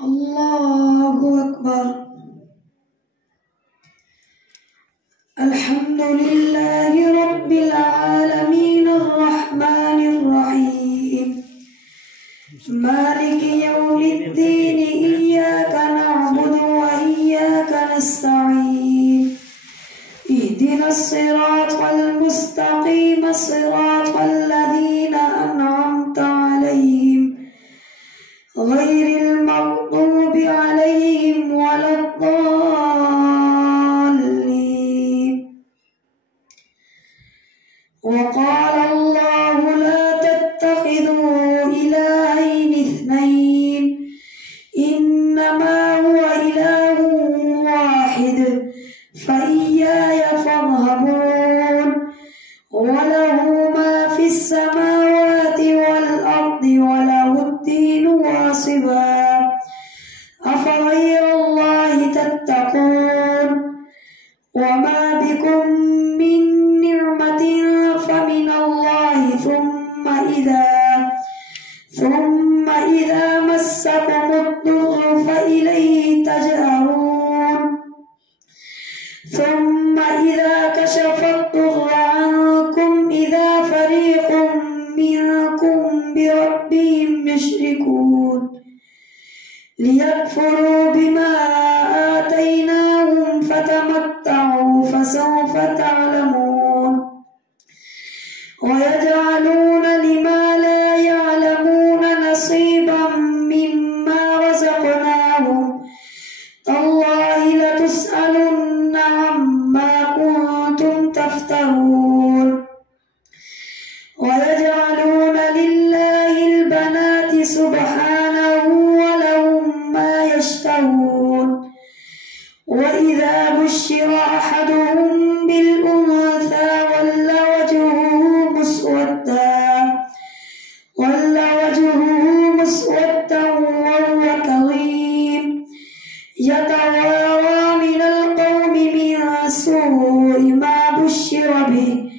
الله أكبر. الحمد لله رب العالمين الرحمن الرحيم مالك يوم الدين إياك نعبد وإياك نستعين اهدنا الصراط المستقيم صراط الذين أنعمت عليهم غير المغضوب عليهم ولا الضالين. وقال الله لا تتخذوا إلهين اثنين إنما هو إله واحد فإياي فارهبون وله ما في السماوات والأرض وله الدين واصبا أفغير الله تتقون وما بكم من نعمة فمن الله ثم إذا مسكم الضر فإليه تجأرون ثم إذا كشف الضر عنكم إذا فريق منكم بربهم يشركون ليكفروا بما آتيناهم فتمتعوا فسوف تعلمون ويجعلون لما لا يعلمون نصيبا مما رزقناهم تالله لتسألن عما كنتم تفترون ويجعلون لله البنات سبحانه ولهم ما يشتهون وإذا بشر أحدهم بالأنثى ولى وجهه مسودا وهو كظيم يتوارى من القوم من سوء ما بشر به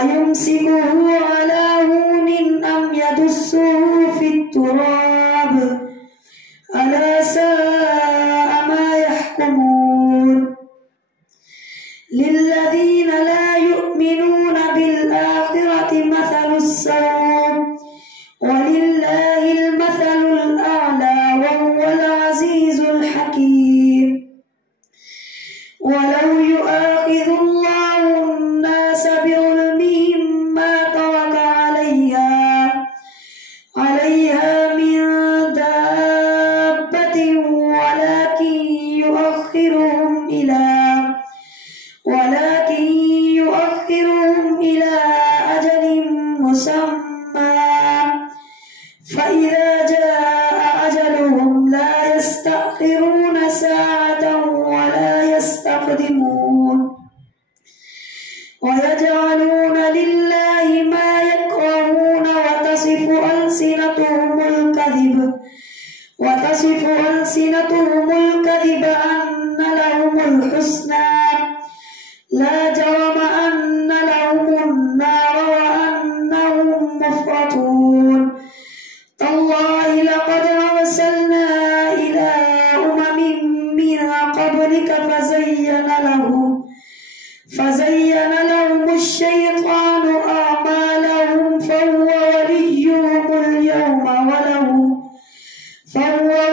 أيمسكه على هون أم يدسه في التراب ألا ساء ما يحكمون للذين لا يؤمنون بالآخرة مثل السوء ولله المثل الأعلى وهو العزيز الحكيم ولو يؤاخذ الله الناس بظلمهم ما ترك عليها من دابة ولكن يؤخرهم إلى أجل مسمى فإذا جاء أجلهم لا يستأخرون ساعة ولا يستقدمون ويجعلون لله ما يكرهون وتصف ألسنتهم الكذب أن لهم الحسنى لا جرم أن لهم النار وأنهم مفرطون تالله لقد أرسلنا إلى أمم من قبلك فزين لهم الشيطان أعمالهم فهو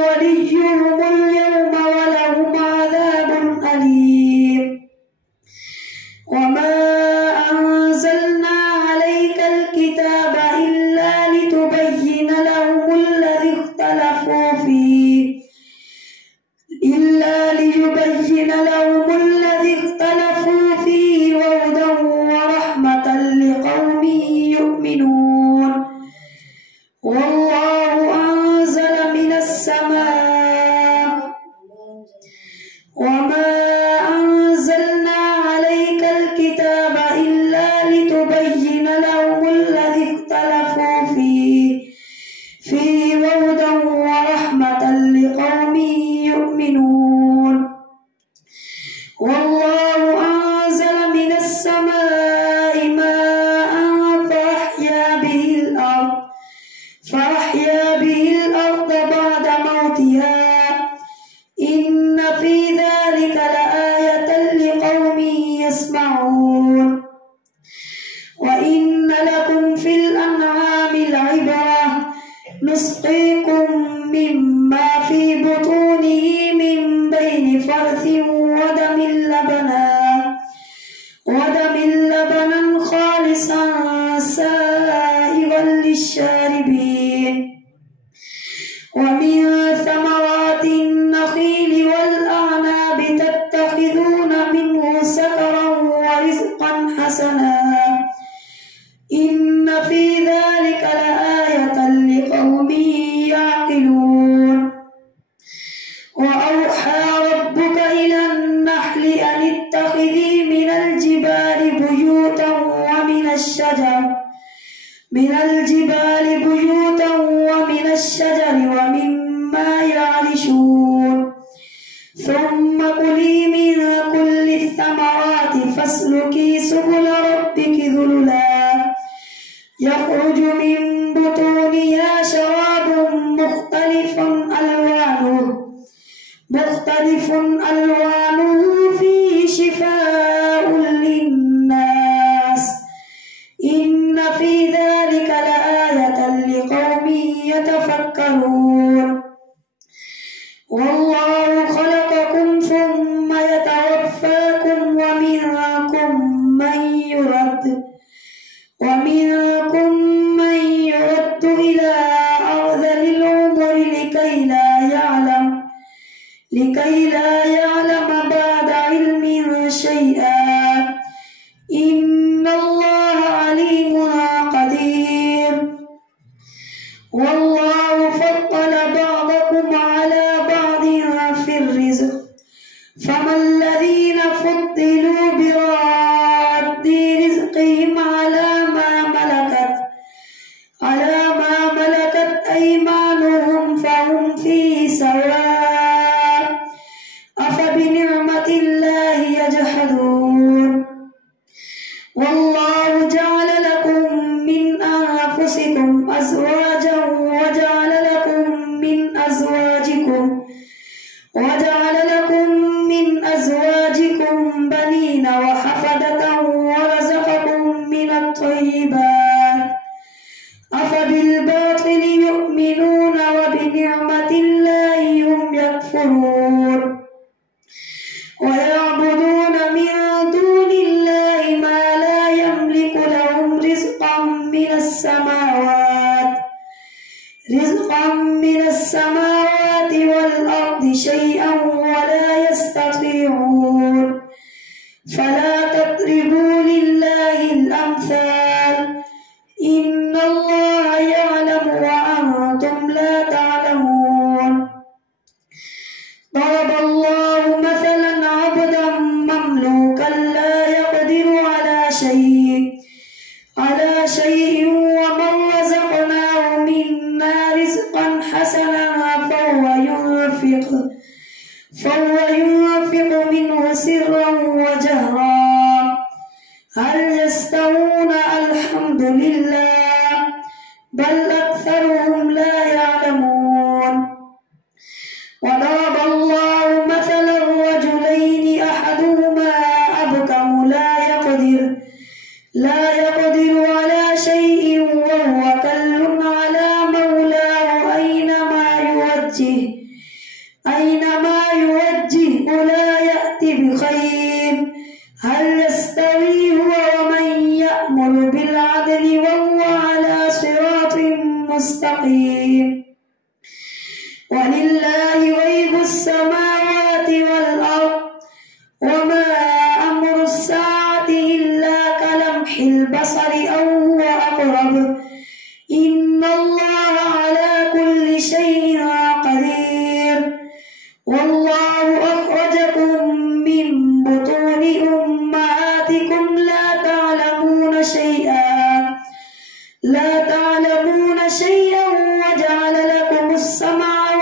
وليهم اليوم ولهم عذاب أليم وما أنزلنا عليك الكتاب إلا لتبين لهم الذي اختلفوا فيه وهدى نسقيكم مما في بطونه من بين فرث ودم لبنا خالصا سائغا للشاربين ومن ثمرات النخيل والأعناب تتخذون منه سكرا ورزقا حسنا إن في ذلك لآية لقوم يعقلون وأوحى ربك إلى النحل أن اتخذي من الجبال بيوتا ومن الشجر ومما يعرشون ثم كلي من كل الثمرات فاسلكي سبل ربك ذللا يخرج من بطونها شراب مختلف ألوانه فيه شفاء للناس إن في ذلك لآية لقوم يتفكرون والله خلقكم ثم يتوفاكم ومنكم من يرد إلى أرذل العمر لكي لا يعلم بعد علم شيئا إن الله عليم قدير والله فضل بعضكم على بعض في الرزق فما الذين فضلوا براد رزقهم على ما ملكت أيمانهم فهم فيه سواء أفبنعمة الله يجحدون والله جعل لكم من أنفسكم أزواجا وجعل لكم من أزواجكم بنين وحفدة ورزقكم من الطيبات أفبالباطل يؤمنون وبنعمة الله هم يكفرون ويعبدون من دون الله ما لا يملك لهم رزقا من السماوات والأرض شيئا ولا يستطيعون فلا تضربوا لله الأمثال إن الله يعلم وأنتم لا تعلمون ضرب الله مثلا عبدا مملوكا لا يقدر على شيء ومن رزقناه منا رزقا حسنا فهو ينفق منه سرا وجهرا هل يستوون الحمد لله بل أكثرهم لا يعلمون وضرب الله مثلا رجلين أحدهما أبكم لا يقدر على شيء وهو كل على مولاه أينما يوجه لا يأتي بخير هل يستوي هو ومن يأمر بالعدل وهو على صراط مستقيم ولله غيب السماوات والأرض وما أمر الساعة إلا كلمح البصر أو هو أقرب إن الله على كل شيء قدير والله أخرجكم من بطون أمهاتكم لا تعلمون شيئا وجعل لكم السمع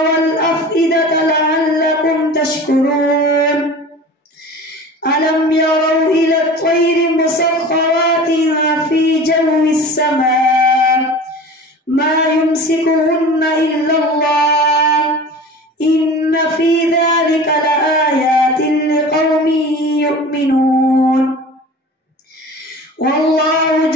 والأفئدة لعلكم تشكرون ألم يروا إلى الطير مسخرات في جو السماء ما يمسكهن إلا الله إن في ذلك لآيات لقوم يؤمنون والله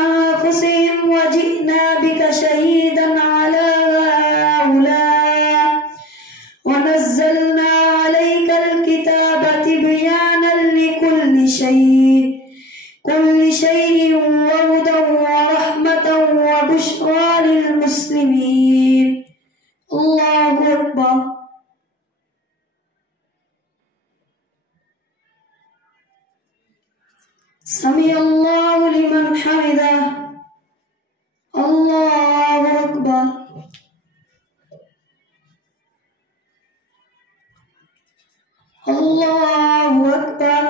أنفسهم وجئنا بك شهيدا على هؤلاء ونزلنا عليك الكتاب تبيانا لكل شيء وهدى ورحمة وبشرى للمسلمين. الله أكبر. سمع الله لمن حمده. الله أكبر. الله أكبر.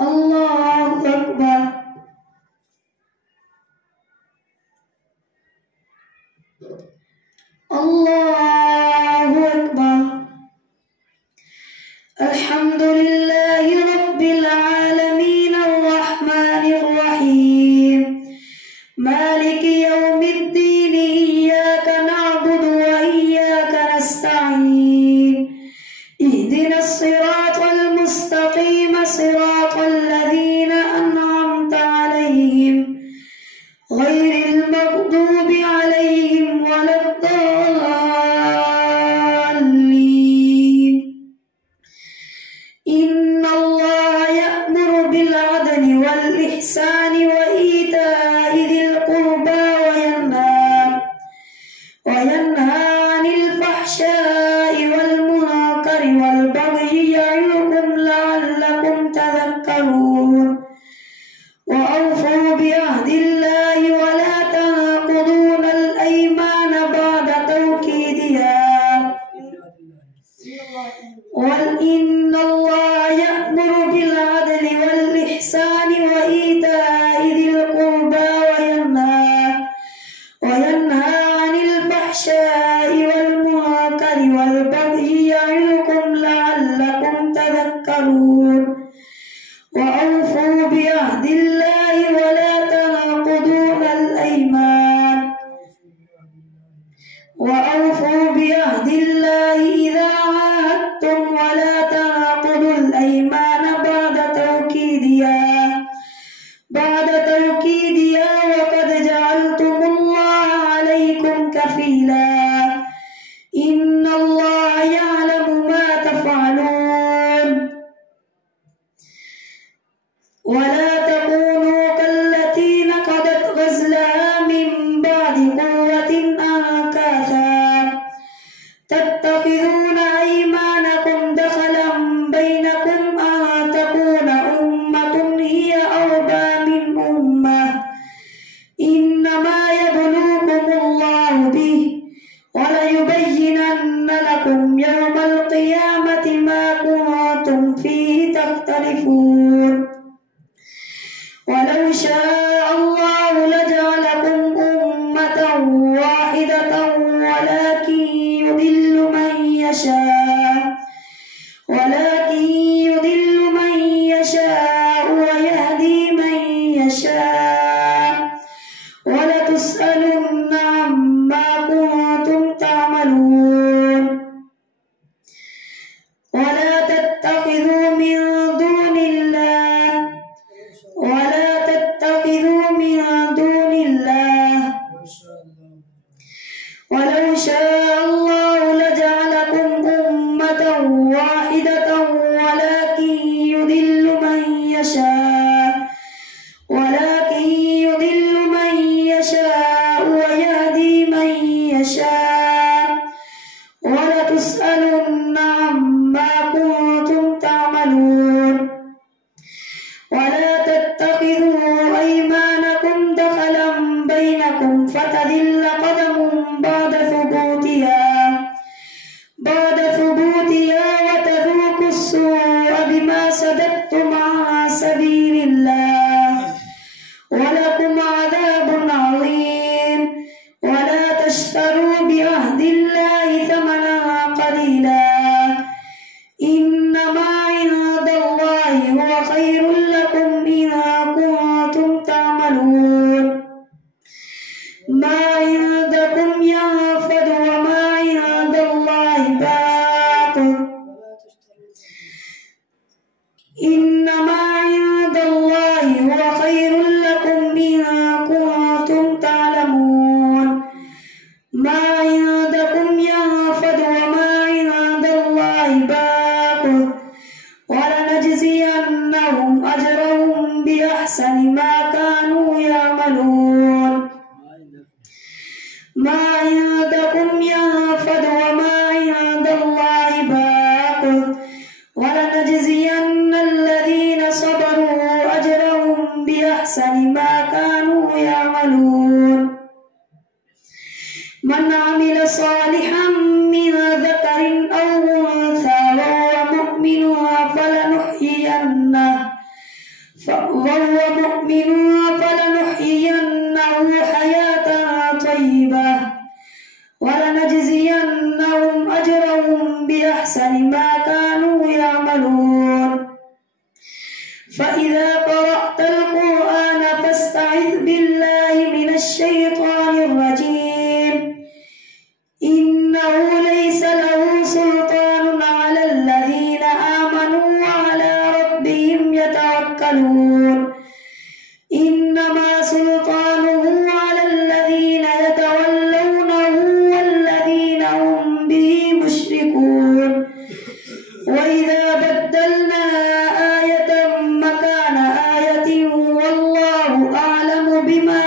الله أكبر. الله أكبر. الحمد لله رب العالمين الرحمن الرحيم مالك يوم الدين إياك نعبد وإياك نستعين اهدنا الصراط المستقيم صراط الذين أنعمت عليهم غير المغضوب عليهم ولا الضالين. إن الله يأمر بالعدل والإحسان وإيتاء ذي القربى وينهى عن الفحشاء والمنكر والبغي يعظكم لعلكم تذكرون. وأوفوا بعهد الله ولا تنقضون الأيمان بعد توكيدها وإن الله يأمر بالعدل والإحسان وإيتاء ذي القربى وينهى عن الفحشاء والمنكر والبغي يعظكم لعلكم تذكرون. وأوفوا بعهد الله ولا تنقضون الأيمان وأوفوا بعهد الله إذا عاهدتم ولا تنقضوا الأيمان بعد توكيدها وقد جعلتم الله عليكم كفيلا إن الله يعلم ما تفعلون. ولا تكونوا كالتي نقضت غزلها من بعد قوة أنكاثا تتخذون أيمانكم دخلا بينكم أن تكون أمة هي أربى من أمة إنما يبلوكم الله به وليبينن لكم يوم القيامة ما كنتم فيه تختلفون. ولو شاء الله لجعلكم أمة واحدة ولكن يضل من يشاء ويهدي من يشاء ولتسألن عما كنتم تعملون. ولا تتخذوا من دون الله ولو شاء الله لجعلكم أمة واحدة ولكن يضل من يشاء ويهدي من يشاء ولتسألن عما كنتم تعملون. ولا تتخذوا أيمانكم دخلا بينكم فتذل قدم بعد ثبوتها وتذوقوا السوء بما صددتم عن سبيل الله ولكم عذاب عظيم. ولا تشتروا بعهد الله ثمنا قليلا إنما عند الله هو خير لكم إن كنتم تعملون. ما عندكم ينفد وما عند الله باق إنما عند الله هو خير لكم إن صالحا من ذكر أو أنثى وهو مؤمن فلنحيينه حياة طيبة ولنجزينهم أجرهم بأحسن ما كانوا يعملون. فإذا قرأت القرآن فاستعذ بالله من الشيطان الرجيم إنه ليس له سلطان على الذين آمنوا وعلى ربهم يتوكلون إنما سلطانه على الذين يتولونه والذين هم به مشركون. وإذا بدلنا آية مكان آية والله أعلم بما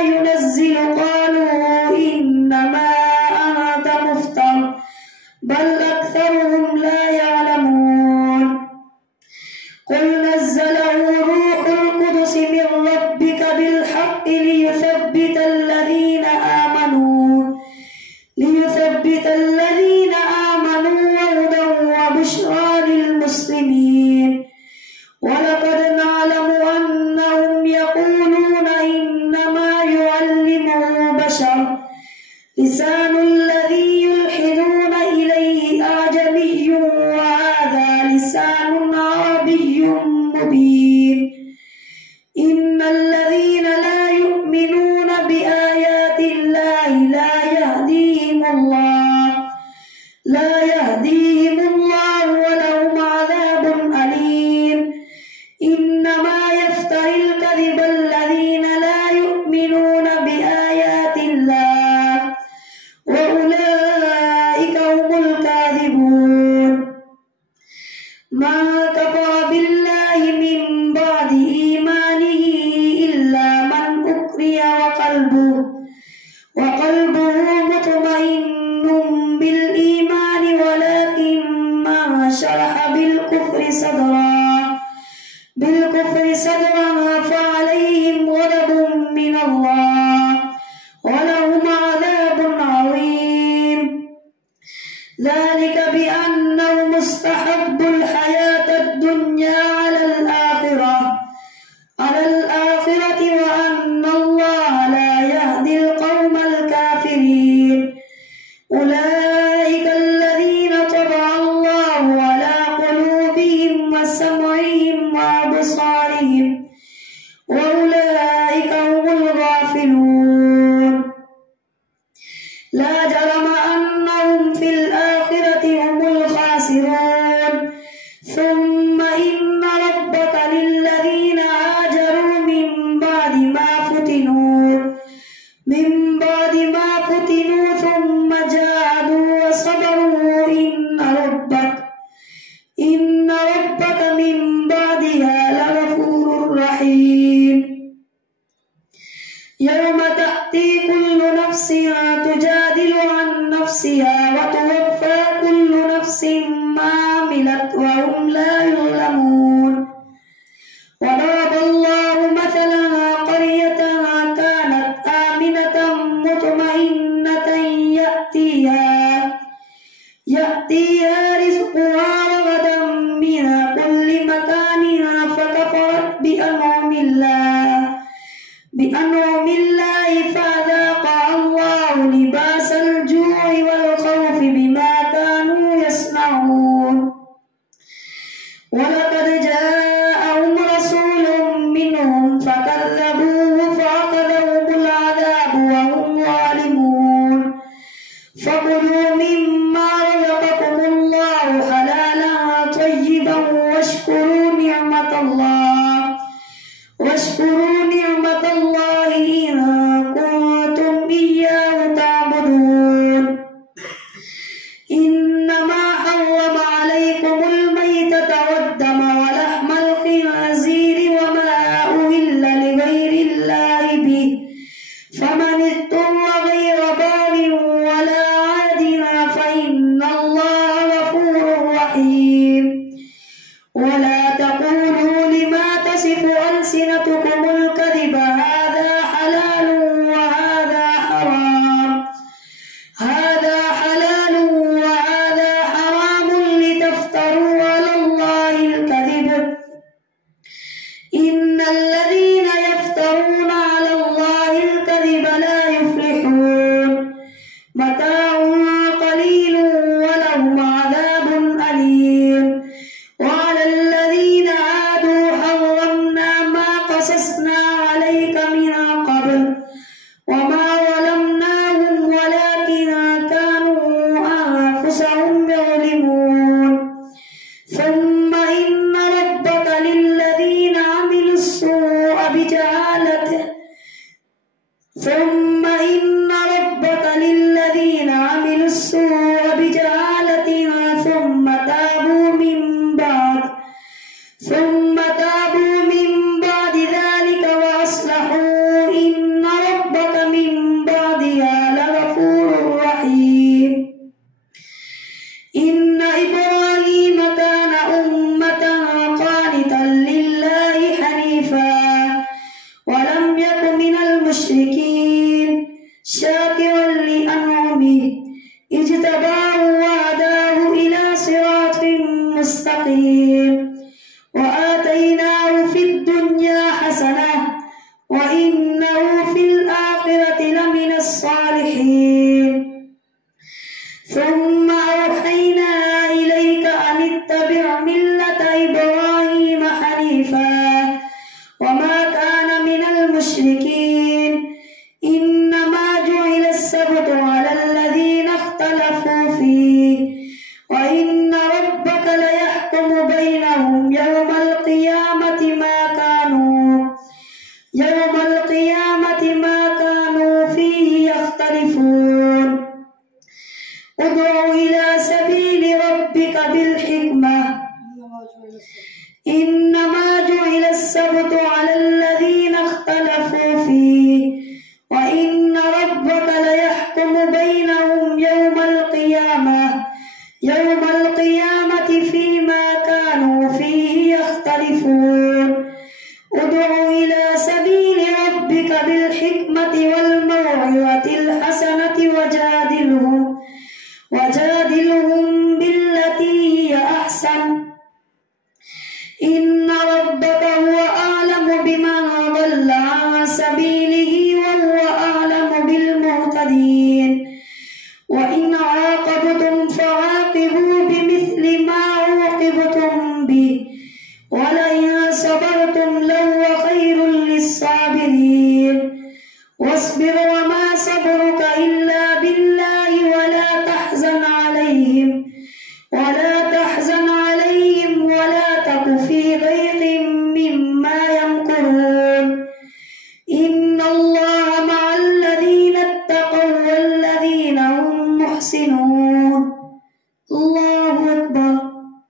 ينزل قالوا إنما أنت مفتر بل أكثرهم لا يعلمون. قل نزله روح القدس من ربك بالحق ليثبت الذين آمنوا وهدى وبشرى للمسلمين. ولقد نعلم أنهم يقولون إنما يعلمه بشر لسان الذي يلحدون إليه أعجمي وهذا لسان عربي مبين. إن الذين لا يؤمنون بآيات الله لا يهديهم الله ولهم عذاب أليم. إنما يفتري الكذب الذين لا يؤمنون بآيات الله وأولئك هم الكاذبون. ما كفر بالله من بعد إيمانه إلا من أكره وقلبه مطمئن بالإيمان ولكن من شرح بالكفر صدرا فعليهم غضب من الله ولهم عذاب عظيم. ذلك بأنهم استحبوا الحياة الدنيا على الآخرة وأن الله لا يهدي القوم الكافرين. أولئك الذين طبع الله على قلوبهم وسمعهم وأبصارهم وأولئك هم الغافلون. لا جرم أنهم في الآخرة هم الخاسرون. ثم إن ربك للذين هاجروا من بعد ما فتنوا ثم جاهدوا وصبروا إن ربك من بعدها لغفور رحيم. يوم تأتي كل نفس تجادل عن نفسها وتوفى كل نفس ما عملت وهم لا يظلمون. وضرب الله مثلا قرية كانت آمنة مطمئنة يأتيها رزقها رغدا من كل مكان فكفرت بأنعم الله فأذاقها الله لباس الجوع والخوف بما كانوا يصنعون. ولقد جاءهم رسول منهم فكذبوه فأخذهم العذاب وهم ظالمون. فكلوا مما رزقكم الله حلالا طيبا واشكروا نعمة الله إن كنتم إياه تعبدون. إنما حرم عليكم الميتة والدم ولحم الخنزير وما أهل لغير الله به فمن اضطر غير باغ ولا عاد فإن الله غفور رحيم. ولا تقولوا لما تصف ألسنتكم الكذب هذا حلال بجهالة ثم إن ربك للذين عملوا السوء بجهالة ثم تابوا من بعد ذلك وأصلحوا إن ربك من بعدها لغفور رحيم. إن إبراهيم كان أمة قانتا لله حنيفا ولم يك من المشركين شاكرا لأنعمه اجتباه وهداه إلى صراط مستقيم وآتيناه في الدنيا حسنة وإنه في الآخرة لمن الصالحين. ثم أوحينا إليك أن اتبع ملة إبراهيم حنيفا وما كان من المشركين إنما جعل السبت على الذين اختلفوا فيه وإن ربك ليحكم بينهم يوم القيامة ما كانوا فيه يختلفون. ادع إلى سبيل ربك بالحكمة إنما جعل السبت على الذين اختلفوا فيه وإن ربك ليحكم بينهم يوم القيامة فيما كانوا فيه يختلفون. ادع إلى سبيل ربك بالحكمة والموعظة الحسنة وجادلهم بالتي هي أحسن إن ربك هو أعلم بمن ضل عن سبيله وهو أعلم بالمهتدين. وإن عاقبتم فعاقبوا بمثل ما عوقبتم به ولئن صبرتم لهو خير للصابرين. واصبر وما صبرك إلا بالله ولا تحزن عليهم ولا تك في ضيق مما يمكرون. إن الله مع الذين اتقوا والذين هم محسنون. الله